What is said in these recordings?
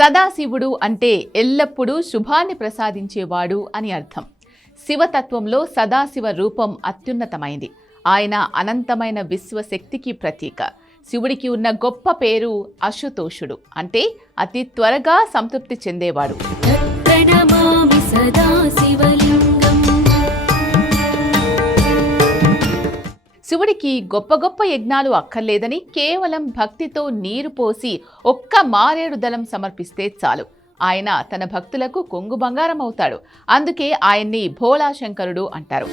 సదాశివుడు అంటే ఎల్లప్పుడూ శుభాన్ని ప్రసాదించేవాడు అని అర్థం. శివతత్వంలో సదాశివ రూపం అత్యున్నతమైంది. ఆయన అనంతమైన విశ్వశక్తికి ప్రతీక. శివుడికి ఉన్న గొప్ప పేరు అశుతోషుడు, అంటే అతి త్వరగా సంతృప్తి చెందేవాడు. శివుడికి గొప్ప గొప్ప యజ్ఞాలు అక్కర్లేదని కేవలం భక్తితో నీరు పోసి ఒక్క మారేడు దళం సమర్పిస్తే చాలు. ఆయన తన భక్తులకు కొంగు బంగారం అవుతాడు. అందుకే ఆయన్ని భోళాశంకరుడు అంటారు.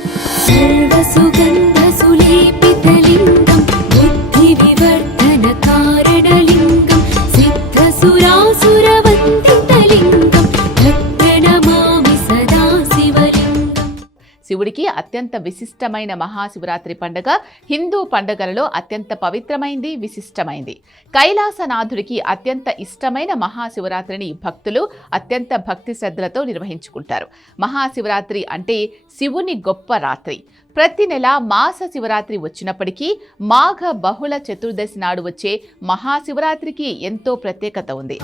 శివుడికి అత్యంత విశిష్టమైన మహాశివరాత్రి పండుగ హిందూ పండుగలలో అత్యంత పవిత్రమైంది, విశిష్టమైంది. కైలాసనాథుడికి అత్యంత ఇష్టమైన మహాశివరాత్రిని భక్తులు అత్యంత భక్తి శ్రద్ధలతో నిర్వహించుకుంటారు. మహాశివరాత్రి అంటే శివుని గొప్ప రాత్రి. ప్రతి నెల మాస శివరాత్రి వచ్చినప్పటికీ మాఘ బహుళ చతుర్దశి నాడు వచ్చే మహాశివరాత్రికి ఎంతో ప్రత్యేకత ఉంది.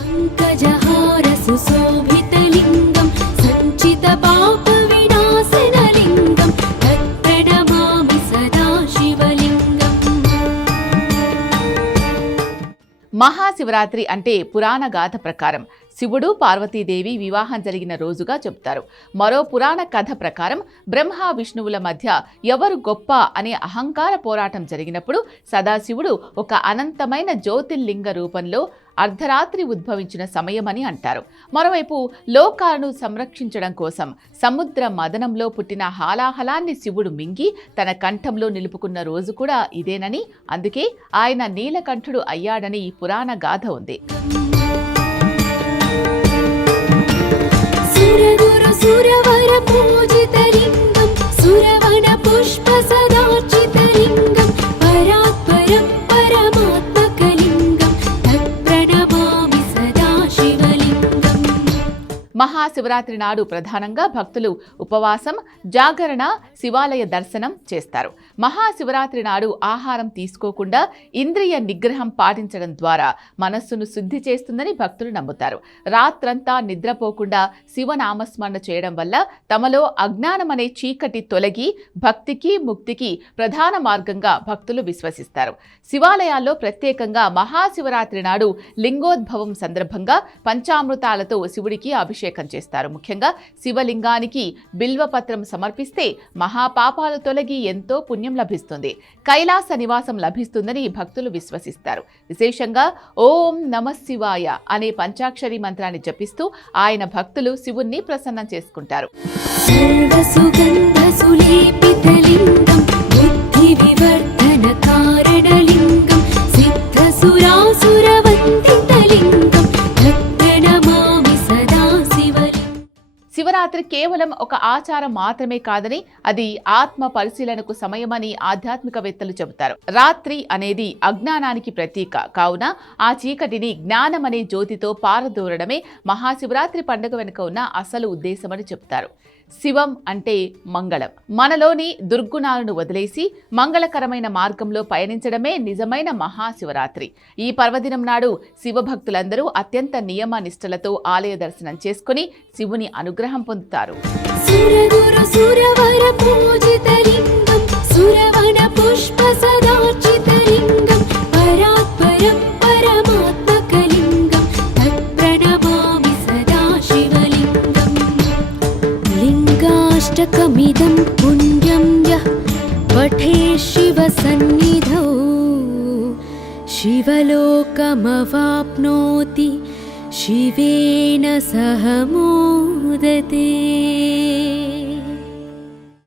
మహాశివరాత్రి అంటే పురాణ గాథ ప్రకారం శివుడు పార్వతీదేవి వివాహం జరిగిన రోజుగా చెబుతారు. మరో పురాణ కథ ప్రకారం బ్రహ్మ విష్ణువుల మధ్య ఎవరు గొప్ప అనే అహంకార పోరాటం జరిగినప్పుడు సదాశివుడు ఒక అనంతమైన జ్యోతిర్లింగ రూపంలో అర్ధరాత్రి ఉద్భవించిన సమయమని అంటారు. మరోవైపు లోకాలను సంరక్షించడం కోసం సముద్ర మదనంలో పుట్టిన హాలాహలాన్ని శివుడు మింగి తన కంఠంలో నిలుపుకున్న రోజు కూడా ఇదేనని, అందుకే ఆయన నీలకంఠుడు అయ్యాడని పురాణ గాథ ఉంది. మహాశివరాత్రి నాడు ప్రధానంగా భక్తులు ఉపవాసం, జాగరణ, శివాలయ దర్శనం చేస్తారు. మహాశివరాత్రి నాడు ఆహారం తీసుకోకుండా ఇంద్రియ నిగ్రహం పాటించడం ద్వారా మనస్సును శుద్ధి చేస్తుందని భక్తులు నమ్ముతారు. రాత్రంతా నిద్రపోకుండా శివనామస్మరణ చేయడం వల్ల తమలో అజ్ఞానం అనే చీకటి తొలగి భక్తికి, ముక్తికి ప్రధాన మార్గంగా భక్తులు విశ్వసిస్తారు. శివాలయాల్లో ప్రత్యేకంగా మహాశివరాత్రి నాడు లింగోద్భవం సందర్భంగా పంచామృతాలతో శివుడికి అభిషేకం చేస్తారు. ముఖ్యంగా శివలింగానికి బిల్వపత్రం సమర్పిస్తే మహాపాపాలు తొలగి ఎంతో పుణ్యం లభిస్తుంది. కైలాస నివాసం లభిస్తుందని భక్తులు విశ్వసిస్తారు. విశేషంగా ఓం నమః శివాయ అనే పంచాక్షరి మంత్రాన్ని జపిస్తూ ఆయన భక్తులు శివుణ్ణి ప్రసన్నం చేసుకుంటారు. శివరాత్రి కేవలం ఒక ఆచారం మాత్రమే కాదని, అది ఆత్మ పరిశీలనకు సమయమని ఆధ్యాత్మికవేత్తలు చెబుతారు. రాత్రి అనేది అజ్ఞానానికి ప్రతీక కావున ఆ చీకటిని జ్ఞానం అనే జ్యోతితో పారదోరడమే మహాశివరాత్రి పండుగ వెనుక ఉన్న అసలు ఉద్దేశమని చెప్తారు. శివం అంటే మంగళం. మనలోని దుర్గుణాలను వదిలేసి మంగళకరమైన మార్గంలో పయనించడమే నిజమైన మహాశివరాత్రి. ఈ పర్వదినం నాడు శివభక్తులందరూ అత్యంత నియమ నిష్టలతో ఆలయ దర్శనం చేసుకుని శివుని అనుగ్రహం పొందుతారు. లింగాష్టకమిదం పుణ్యం యః పఠే శివసన్నిధౌ శివలోకమవాప్నోతి శివేన సహ మోదతే.